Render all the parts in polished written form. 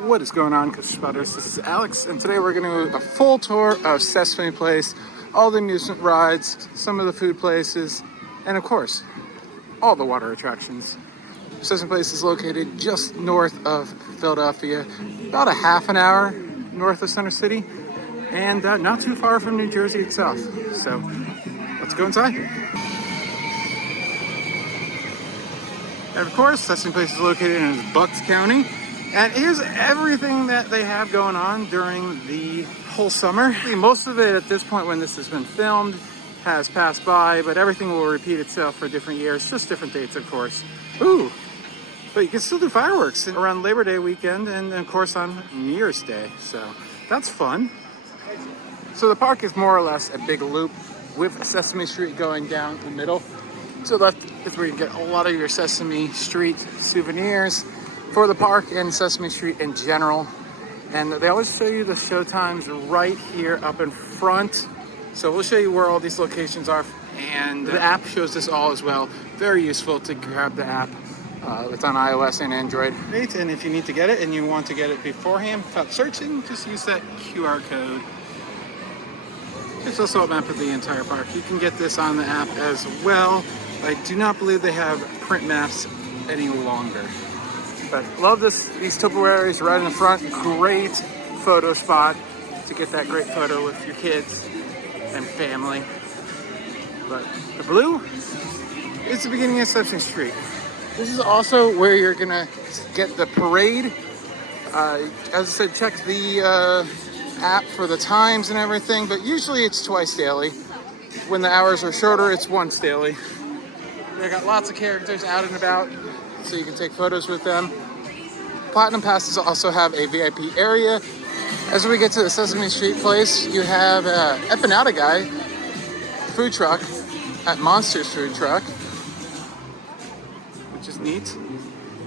What is going on, Spotters? This is Alex, and today we're going to do a full tour of Sesame Place, all the amusement rides, some of the food places, and of course, all the water attractions. Sesame Place is located just north of Philadelphia, about a half an hour north of Center City, and not too far from New Jersey itself. So let's go inside. And of course, Sesame Place is located in Bucks County. And here's everything that they have going on during the whole summer. Most of it at this point when this has been filmed has passed by, but everything will repeat itself for different years, just different dates, of course. Ooh, but you can still do fireworks around Labor Day weekend and of course on New Year's Day, so that's fun. So the park is more or less a big loop with Sesame Street going down the middle. To the left is where you get a lot of your Sesame Street souvenirs for the park and Sesame Street in general. And they always show you the show times right here up in front. So we'll show you where all these locations are. And the app shows this all as well. Very useful to grab the app. It's on iOS and Android. Great, and if you need to get it and you want to get it beforehand without searching, just use that QR code. There's also a map of the entire park. You can get this on the app as well. I do not believe they have print maps any longer. But love these Tupperwares right in the front. Great photo spot to get that great photo with your kids and family. But the blue is the beginning of Sesame Street. This is also where you're gonna get the parade. As I said, check the app for the times and everything, but usually it's twice daily. When the hours are shorter, it's once daily. They got lots of characters out and about, so you can take photos with them. Platinum passes also have a VIP area. As we get to the Sesame Street place, you have Empanada Guy food truck at Monsters Food Truck, which is neat.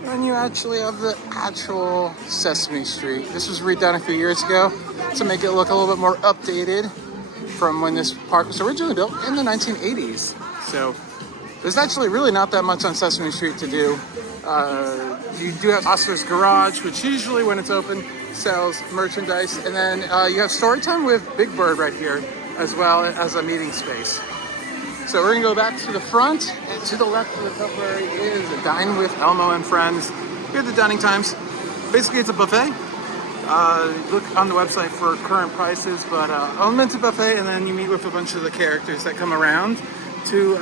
And you actually have the actual Sesame Street. This was redone a few years ago to make it look a little bit more updated from when this park was originally built in the 1980s. So there's actually really not that much on Sesame Street to do. You do have Oscar's Garage, which usually when it's open sells merchandise. And then you have Storytime with Big Bird right here, as well as a meeting space. So we're gonna go back to the front, and to the left of the Tupperware is Dine with Elmo and Friends. Here are the dining times. Basically it's a buffet. Look on the website for current prices, but unlimited buffet, and then you meet with a bunch of the characters that come around to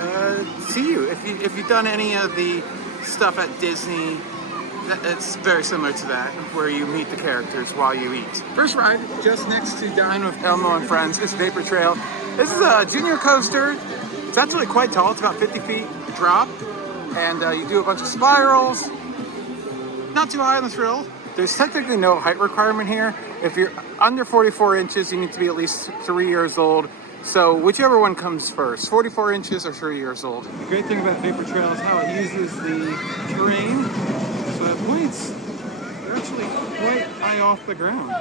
see you. If you've done any of the stuff at Disney, it's very similar to that, where you meet the characters while you eat. First ride, just next to Dine with Elmo and Friends, is Vapor Trail. This is a junior coaster. It's actually quite tall. It's about 50 feet drop, and you do a bunch of spirals. Not too high on the thrill. There's technically no height requirement here. If you're under 44 inches, you need to be at least 3 years old. So whichever one comes first, 44 inches or 3 years old. The great thing about Vapor Trail is how it uses the terrain. So at points, they're actually quite high off the ground.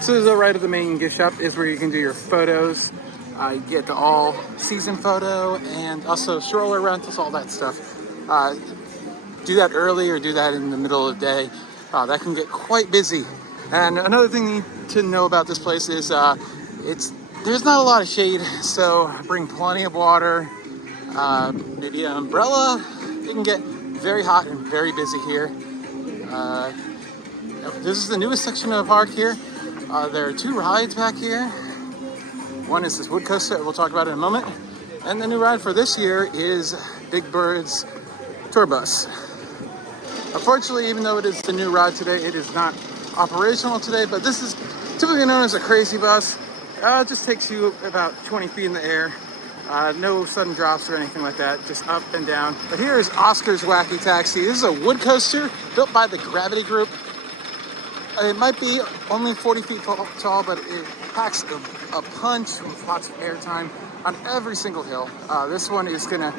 So to the right of the main gift shop is where you can do your photos. You get the all season photo and also stroller rentals, all that stuff. Do that early or do that in the middle of the day. That can get quite busy. And another thing you need to know about this place is there's not a lot of shade, so bring plenty of water, maybe an umbrella. It can get very hot and very busy here. This is the newest section of the park here. There are 2 rides back here. One is this wood coaster that we'll talk about in a moment. And the new ride for this year is Big Bird's tour bus. Unfortunately, even though it is the new ride today, it is not operational today, but this is typically known as a crazy bus. It just takes you about 20 feet in the air. No sudden drops or anything like that, just up and down. But here is Oscar's Wacky Taxi. This is a wood coaster built by the Gravity Group. It might be only 40 feet tall, but it packs a punch with lots of airtime on every single hill. This one is gonna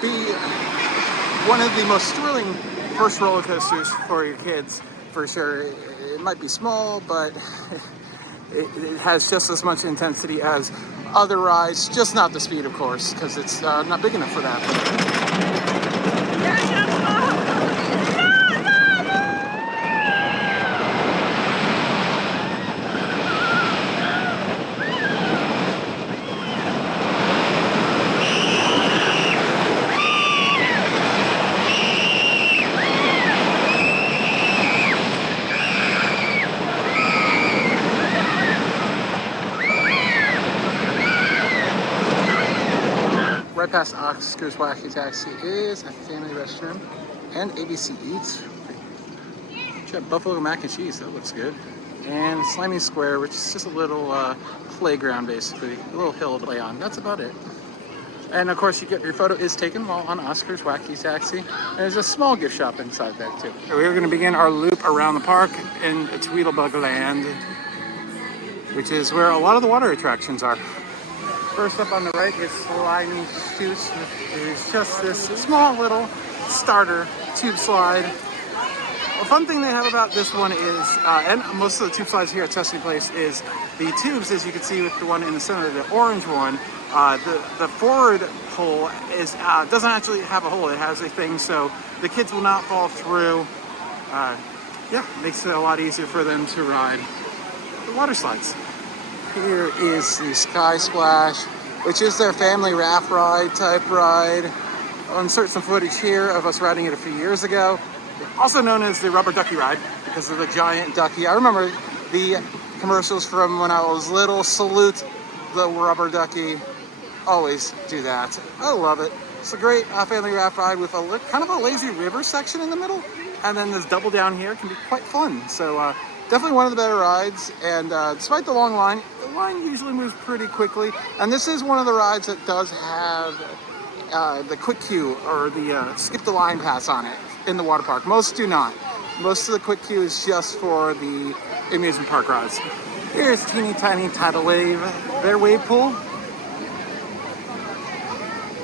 be one of the most thrilling first roller coasters for your kids, for sure. It might be small, but it has just as much intensity as other rides, just not the speed, of course, because it's not big enough for that. Right past Oscar's Wacky Taxi is a family restroom and ABC Eats. Got buffalo mac and cheese, that looks good. And Slimy Square, which is just a little playground basically, a little hill to play on. That's about it. And of course, your photo is taken while on Oscar's Wacky Taxi. And there's a small gift shop inside there too. So we're going to begin our loop around the park in Tweedledbug Land, which is where a lot of the water attractions are. First up on the right is Slimy Shoots, which is just this small little starter tube slide. A fun thing they have about this one is, and most of the tube slides here at Sesame Place, is the tubes, as you can see with the one in the center, the orange one, the forward hole is doesn't actually have a hole. It has a thing so the kids will not fall through. Yeah, makes it a lot easier for them to ride the water slides. Here is the Sky Splash, which is their family raft ride type ride. I'll insert some footage here of us riding it a few years ago. Also known as the rubber ducky ride because of the giant ducky. I remember the commercials from when I was little. Salute the rubber ducky. Always do that. I love it. It's a great family raft ride with a kind of a lazy river section in the middle. And then this double down here can be quite fun. So definitely one of the better rides. And despite the long line, the line usually moves pretty quickly. And this is one of the rides that does have the quick queue or the skip the line pass on it in the water park. Most do not. Most of the quick queue is just for the amusement park rides. Here's teeny tiny Tidal Wave, their wave pool.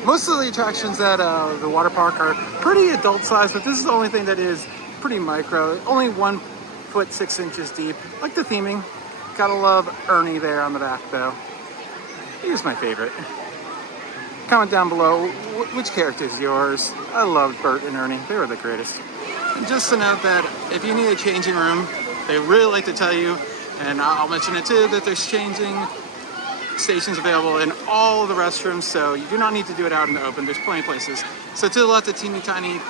Most of the attractions at the water park are pretty adult sized, but this is the only thing that is pretty micro. Only 1 foot 6 inches deep. Like the theming. Gotta love Ernie there on the back though. He's my favorite. Comment down below which character is yours. I loved Bert and Ernie. They were the greatest. And just to note that if you need a changing room, they really like to tell you, and I'll mention it too, that there's changing stations available in all of the restrooms, so you do not need to do it out in the open. There's plenty of places. So to the left, the teeny tiny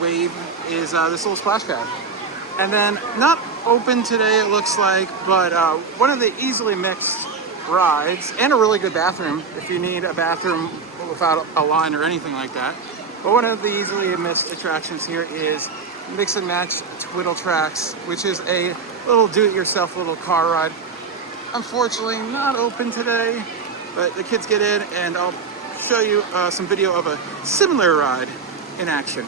wave is this little splash pad. And then not open today, it looks like, but one of the easily mixed rides and a really good bathroom if you need a bathroom without a line or anything like that. But one of the easily missed attractions here is Mix and Match Twiddle Tracks, which is a little do-it-yourself little car ride. Unfortunately, not open today, but the kids get in and I'll show you some video of a similar ride in action.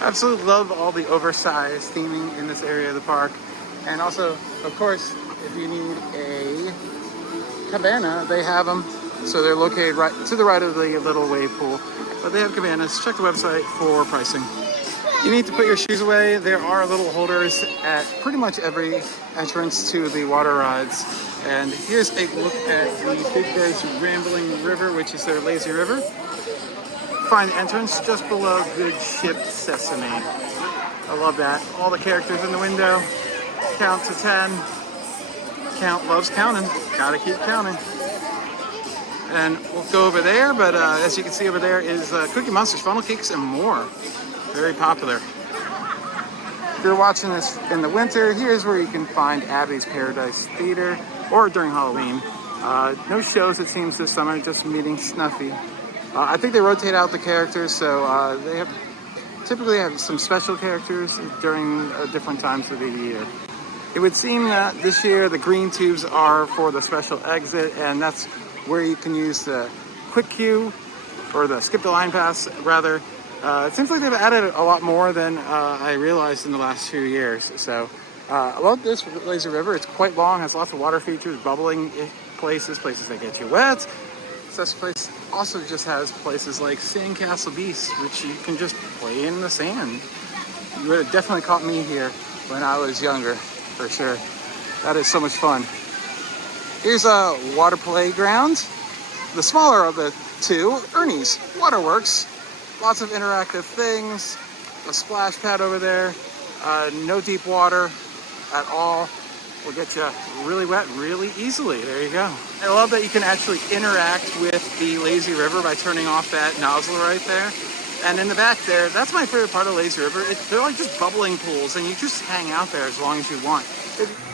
Absolutely love all the oversized theming in this area of the park. And also, of course, if you need a cabana, they have them. So they're located right to the right of the little wave pool. But they have cabanas. Check the website for pricing. You need to put your shoes away. There are little holders at pretty much every entrance to the water rides. And here's a look at the Big Bird's Rambling River, which is their lazy river. Find the entrance just below Good Ship Sesame. I love that. All the characters in the window. Count to 10. Count loves counting. Gotta keep counting. And we'll go over there, but as you can see over there is Cookie Monsters, Funnel Cakes, and more. Very popular. If you're watching this in the winter, here's where you can find Abby's Paradise Theater, or during Halloween. No shows, it seems, this summer, just meeting Snuffy. I think they rotate out the characters, so they typically have some special characters during different times of the year. It would seem that this year the green tubes are for the special exit, and that's where you can use the quick queue, or the skip the line pass, rather. It seems like they've added a lot more than I realized in the last few years. So I love this lazy river. It's quite long, has lots of water features, bubbling places that get you wet. Sesame Place also just has places like Sandcastle Beach, which you can just play in the sand. You would have definitely caught me here when I was younger, for sure. That is so much fun. Here's a water playground. The smaller of the two, Ernie's Waterworks. Lots of interactive things. A splash pad over there. No deep water at all. Will get you really wet really easily. There you go. I love that you can actually interact with the lazy river by turning off that nozzle right there. And in the back there, that's my favorite part of lazy river. They're like just bubbling pools, and you just hang out there as long as you want.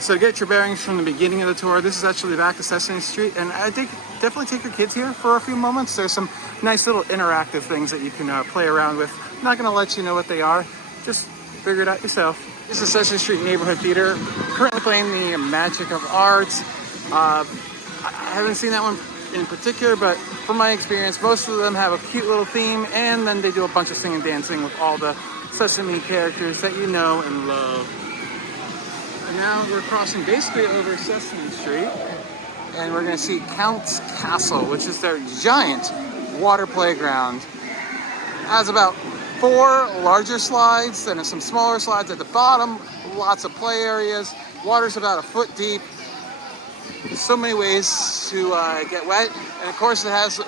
So get your bearings from the beginning of the tour. This is actually the back of Sesame Street, and I think definitely take your kids here for a few moments. There's some nice little interactive things that you can play around with. I'm not going to let you know what they are. Just figure it out yourself. This is Sesame Street Neighborhood Theater, currently playing the Magic of Art. I haven't seen that one in particular, but from my experience, most of them have a cute little theme, and then they do a bunch of singing and dancing with all the Sesame characters that you know and love. And now we're crossing basically over Sesame Street, and we're going to see Count's Castle, which is their giant water playground. It has about 4 larger slides, then some smaller slides at the bottom, lots of play areas. Water's about 1 foot deep. There's so many ways to get wet, and of course it has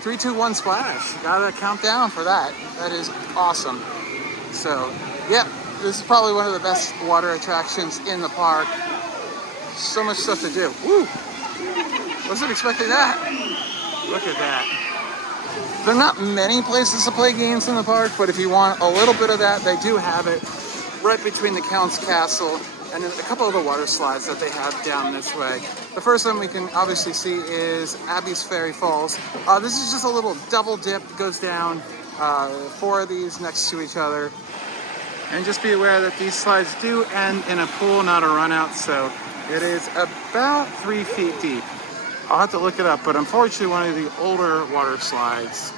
3, 2, 1 splash. You gotta count down for that. That is awesome. So, yeah, this is probably one of the best water attractions in the park. So much stuff to do. Woo! Wasn't expecting that. Look at that. There are not many places to play games in the park, but if you want a little bit of that, they do have it right between the Count's Castle and a couple of the water slides that they have down this way. The first one we can obviously see is Abby's Fairy Falls. This is just a little double dip, goes down 4 of these next to each other. And just be aware that these slides do end in a pool, not a run out, so it is about 3 feet deep. I'll have to look it up, but unfortunately one of the older water slides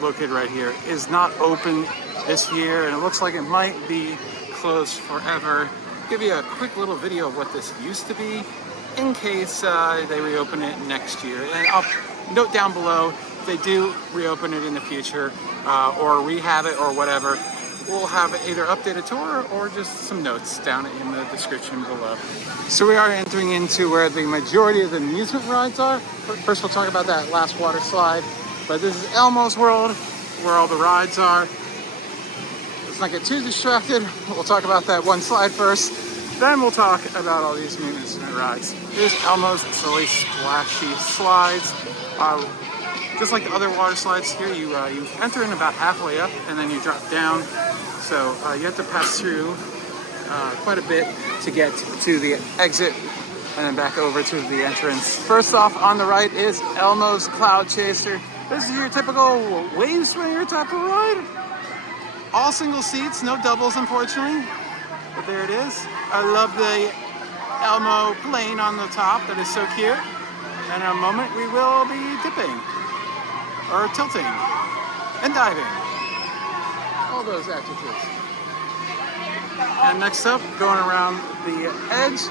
located right here is not open this year, and it looks like it might be closed forever. I'll give you a quick little video of what this used to be in case they reopen it next year. And I'll note down below if they do reopen it in the future or rehab it or whatever. We'll have either updated tour or just some notes down in the description below. So we are entering into where the majority of the amusement rides are. First we'll talk about that last water slide. But this is Elmos World, where all the rides are. Let's not get too distracted. We'll talk about that one slide first. Then we'll talk about all these amusement rides. Here's Elmos silly splashy slides. Just like the other water slides here, you enter in about halfway up and then you drop down. So you have to pass through quite a bit to get to the exit and then back over to the entrance. First off, on the right is Elmo's Cloud Chaser. This is your typical wave swinger type of ride. All single seats, no doubles unfortunately, but there it is. I love the Elmo plane on the top, that is so cute. And in a moment we will be dipping, or tilting, and diving. All those adjectives. And next up, going around the edge,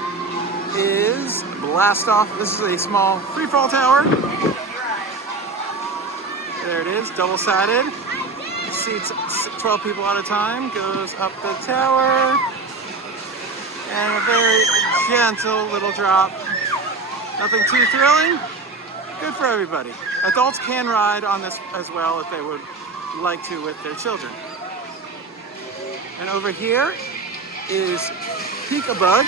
is Blast Off. This is a small free fall tower. There it is, double-sided. Seats 12 people at a time, goes up the tower. And a very gentle little drop. Nothing too thrilling. Good for everybody. Adults can ride on this as well if they would like to with their children. And over here is Tikka Bride,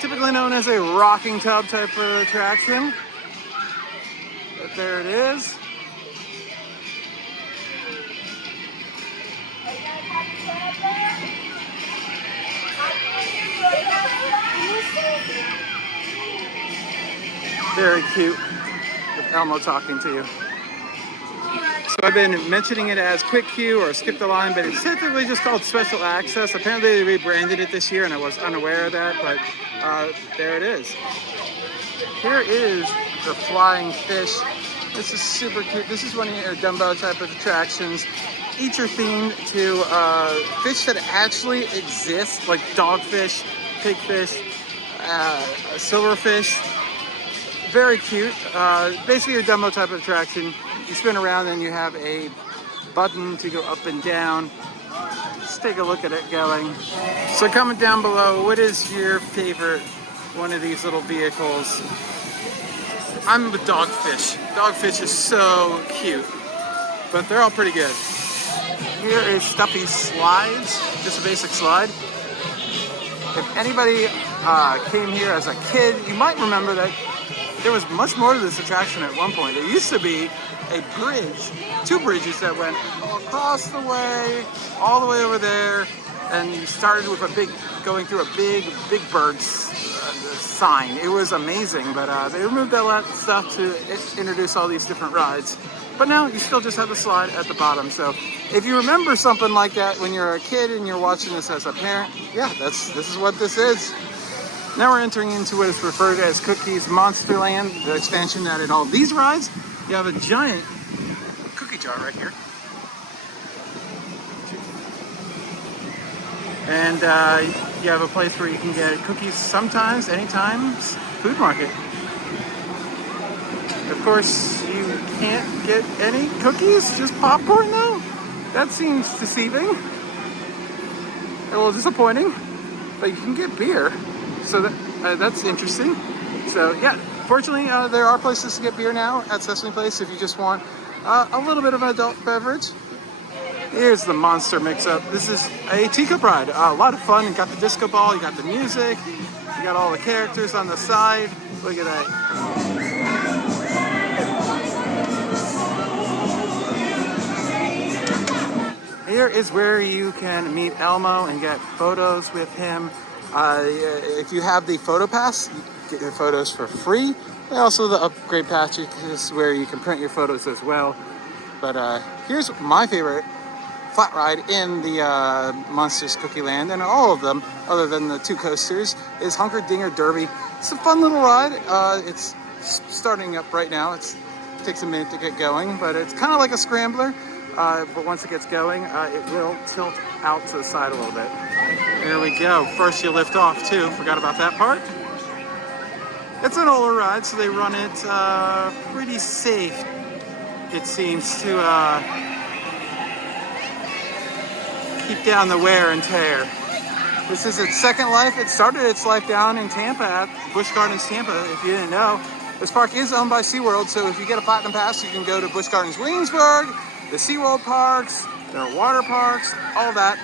typically known as a rocking tub type of attraction. But there it is. Very cute, with Elmo talking to you. So I've been mentioning it as Quick Queue or Skip the Line, but it's typically just called Special Access. Apparently they rebranded it this year and I was unaware of that, but there it is. Here is the Flying Fish. This is super cute. This is one of your Dumbo type of attractions. each are themed to fish that actually exist, like dogfish, pigfish, silverfish. Very cute. Basically a demo type of attraction. You spin around and you have a button to go up and down. Let's take a look at it going. So comment down below, what is your favorite one of these little vehicles? I'm with dogfish. Dogfish is so cute, but they're all pretty good. Here is Stuffy Slides, just a basic slide. If anybody came here as a kid, you might remember that there was much more to this attraction at one point. There used to be a bridge, two bridges that went across the way, all the way over there, and you started with going through a big Bird's sign. It was amazing, but they removed all that stuff to introduce all these different rides. But now you still just have the slide at the bottom. So if you remember something like that when you're a kid and you're watching this as a parent, yeah, this is what this is. Now we're entering into what is referred to as Cookie's Monsterland, the expansion that in all these rides, you have a giant cookie jar right here. And you have a place where you can get cookies sometimes, anytime, food market. Of course, you can't get any cookies, just popcorn though? That seems deceiving. A little disappointing, but you can get beer. So that's interesting. So yeah, fortunately there are places to get beer now at Sesame Place if you just want a little bit of an adult beverage. Here's the monster mix-up. This is a Tikka Bride. A lot of fun. You got the disco ball, you got the music, you got all the characters on the side. Look at that. Here is where you can meet Elmo and get photos with him. If you have the photo pass, you get your photos for free. And also the upgrade patch is where you can print your photos as well. But here's my favorite flat ride in the Monsters Cookie Land, and all of them, other than the two coasters, is Kleedinger Derby. It's a fun little ride. It's starting up right now. It takes a minute to get going, but it's kind of like a scrambler. But once it gets going, it will tilt out to the side a little bit. There we go. First you lift off too. Forgot about that part. It's an older ride, so they run it pretty safe, it seems, to keep down the wear and tear. This is its second life. It started its life down in Tampa at Busch Gardens, Tampa, if you didn't know. This park is owned by SeaWorld, so if you get a Platinum Pass, you can go to Busch Gardens Williamsburg, the SeaWorld parks, their water parks, all that.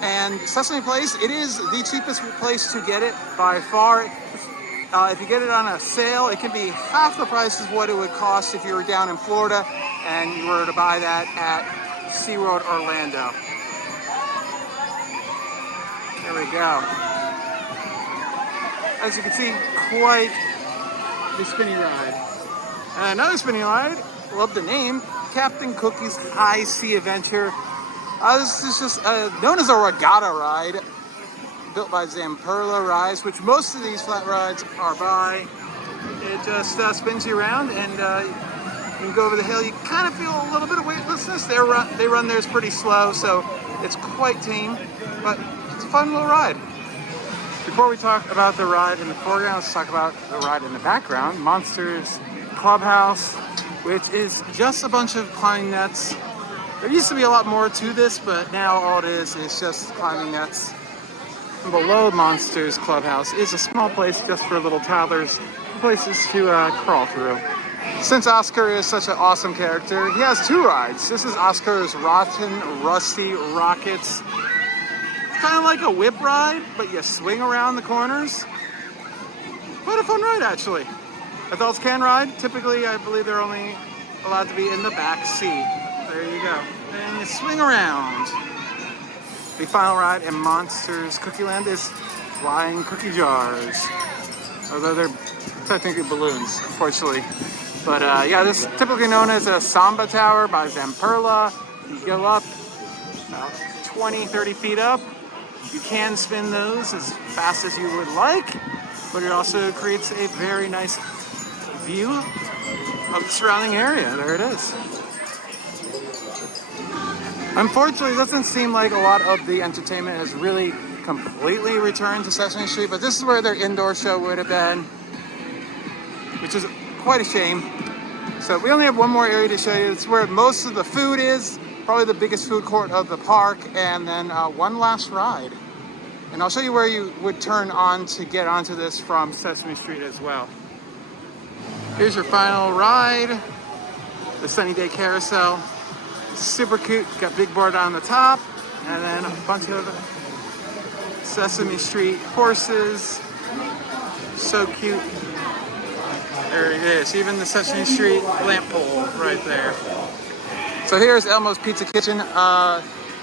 And Sesame Place, it is the cheapest place to get it by far. If you get it on a sale, it can be half the price of what it would cost if you were down in Florida and you were to buy that at SeaWorld Orlando. There we go. As you can see, quite the spinny ride. And another spinny ride, love the name, Captain Cookie's High Sea Adventure. This is just known as a regatta ride, built by Zamperla Rides, which most of these flat rides are by. It just spins you around, and you can go over the hill. You kind of feel a little bit of weightlessness. They run theirs pretty slow, so it's quite tame, but it's a fun little ride. Before we talk about the ride in the foreground, let's talk about the ride in the background. Monsters Clubhouse, which is just a bunch of climbing nets. There used to be a lot more to this, but now all it is just climbing nets. And below Monsters Clubhouse is a small place just for little toddlers, places to crawl through. Since Oscar is such an awesome character, he has two rides. This is Oscar's Rotten Rusty Rockets. It's kind of like a whip ride, but you swing around the corners. Quite a fun ride, actually. Adults can ride. Typically, I believe they're only allowed to be in the back seat. There you go. And you swing around. The final ride in Monsters Cookie Land is Flying Cookie Jars. Although they're technically balloons, unfortunately. But yeah, this is typically known as a Samba Tower by Zamperla. You go up about 20, 30 feet up. You can spin those as fast as you would like, but it also creates a very nice view of the surrounding area. There it is. Unfortunately, it doesn't seem like a lot of the entertainment has really completely returned to Sesame Street, but this is where their indoor show would have been, which is quite a shame. So we only have one more area to show you. It's where most of the food is, probably the biggest food court of the park, and then one last ride. And I'll show you where you would turn on to get onto this from Sesame Street as well. Here's your final ride, the Sunny Day Carousel. Super cute, got Big Board on the top, and then a bunch of Sesame Street horses. So cute. There it is, even the Sesame Street lamp pole right there. So here's Elmos Pizza Kitchen.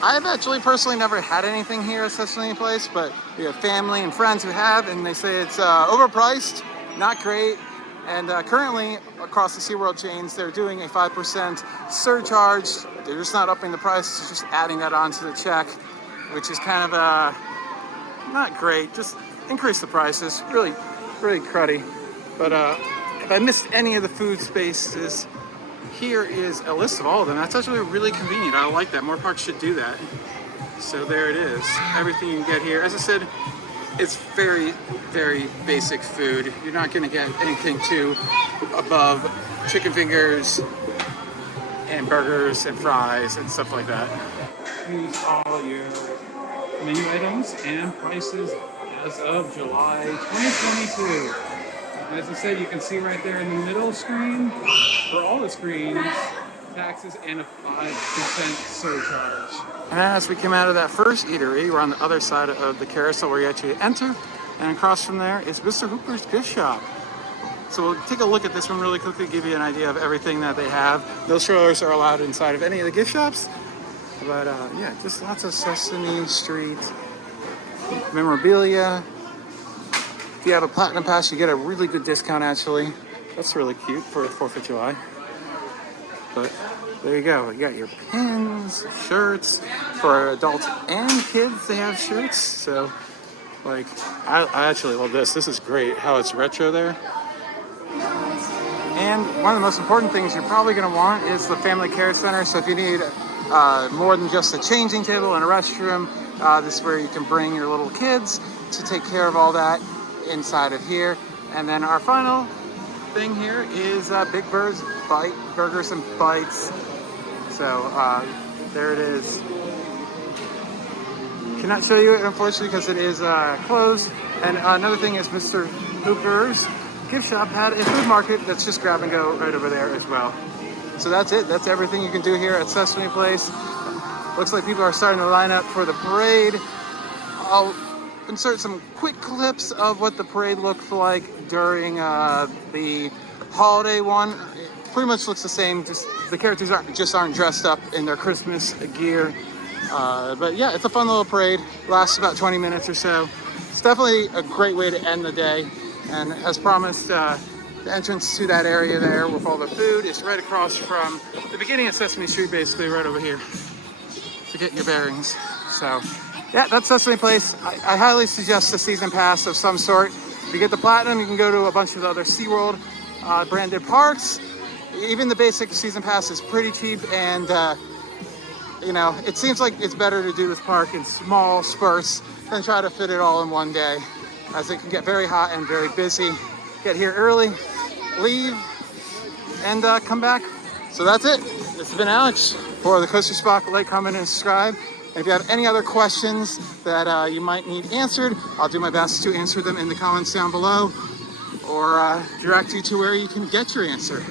I've actually personally never had anything here at Sesame Place, but we have family and friends who have, and they say it's overpriced, not great. And currently, across the SeaWorld chains, they're doing a 5% surcharge. They're just not upping the price, they're just adding that onto the check, which is kind of not great. Just increase the prices. Really, really cruddy. But if I missed any of the food spaces, here is a list of all of them. That's actually really convenient. I like that. More parks should do that. So there it is. Everything you can get here. As I said, it's very, very basic food. You're not going to get anything too above chicken fingers and burgers and fries and stuff like that. Here's all your menu items and prices as of July 2022. And as I said, you can see right there in the middle screen, for all the screens, taxes and a 5% surcharge. And as we came out of that first eatery, we're on the other side of the carousel where you actually enter, and across from there is Mr. Hooper's gift shop. So we'll take a look at this one really quickly, give you an idea of everything that they have. No strollers are allowed inside of any of the gift shops, but yeah, just lots of Sesame Street memorabilia. If you have a Platinum Pass, you get a really good discount actually. That's really cute for 4th of July. But there you go, you got your pins, shirts. For adults and kids, they have shirts. So, like, I actually love this. This is great, how it's retro there. And one of the most important things you're probably gonna want is the Family Care Center. So if you need more than just a changing table and a restroom, this is where you can bring your little kids to take care of all that inside of here. And then our final thing here is Big Bird's Burgers and Bites. So there it is. Cannot show you it unfortunately because it is closed. And another thing is Mr. Hooper's gift shop had a food market that's just grab and go right over there as well. So that's it. That's everything you can do here at Sesame Place. Looks like people are starting to line up for the parade. I'll insert some quick clips of what the parade looked like during the holiday one. It pretty much looks the same, just the characters aren't dressed up in their Christmas gear. But yeah, it's a fun little parade. Lasts about 20 minutes or so. It's definitely a great way to end the day. And as promised, the entrance to that area there with all the food is right across from the beginning of Sesame Street, basically right over here to get your bearings. So yeah, that's Sesame Place. I highly suggest a season pass of some sort. If you get the Platinum, you can go to a bunch of the other SeaWorld branded parks. Even the basic season pass is pretty cheap, and you know, it seems like it's better to do this park in small spurts than try to fit it all in one day, as it can get very hot and very busy. Get here early, leave, and come back. So that's it. This has been Alex for the Coaster Spock. Like, comment, and subscribe. And if you have any other questions that you might need answered, I'll do my best to answer them in the comments down below, or direct you to where you can get your answer.